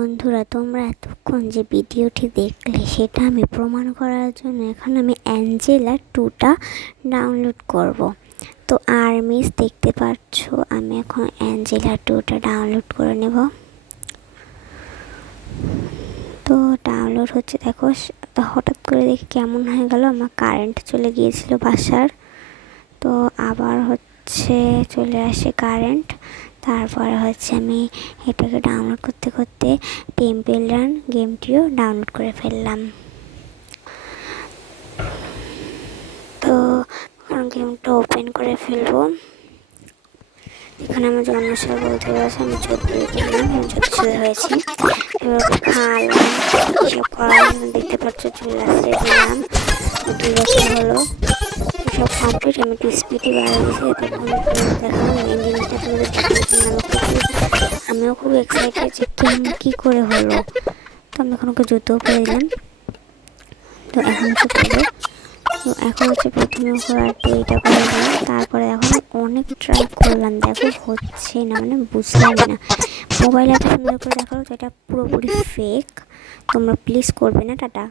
বন্ধুরা, তোমরা এতক্ষণ যে ভিডিওটি দেখলে সেটা আমি প্রমাণ করার জন্য এখন আমি অ্যাঞ্জেলা 2টা ডাউনলোড করব। তো মিস দেখতে পাচ্ছ আমি এখন অ্যাঞ্জেলা 2টা ডাউনলোড করে নেব। তো ডাউনলোড হচ্ছে, দেখো। তো হঠাৎ করে দেখি কেমন হয়ে গেল, আমার কারেন্ট চলে গিয়েছিল বাসার। তো আবার চলে আসে কারেন্ট। তারপরে আমি এটাকে ডাউনলোড করতে করতে টেম্পল রান গেমটিও ডাউনলোড করে ফেললাম। তো গেমটা ওপেন করে ফেলবো। এখানে আমার জন্মসাল বলতে গেছে আমি 14 দিলাম, আমি 14 সালে হয়েছি। এবার খাওয়ালাম, এসব করালাম, দেখতে পাচ্ছ চুল আসতে দিলাম। 2 বছর হলো, সব কমপ্লিট। আমি একটু স্পিডে বাড়িয়ে দিয়েছি, তখন দেখালাম মেন জিনিসটা তোমাদের দেখানোর। আমিও খুব এক্সাইটেড যে কী করে হলো। তো আমি এখন ওকে জুতোও পরে দিলাম। তো এখন করবো। তো এখন প্রথমে ওকে একটু এটা করে দিলাম। তারপরে এখন অনেক ট্রাই করলাম, দেখো হচ্ছে না, মানে বুঝলাম না। মোবাইলে এত সুন্দর করে দেখালো তো এটা পুরোপুরি ফেক। তোমরা প্লিজ করবে না। টাটা।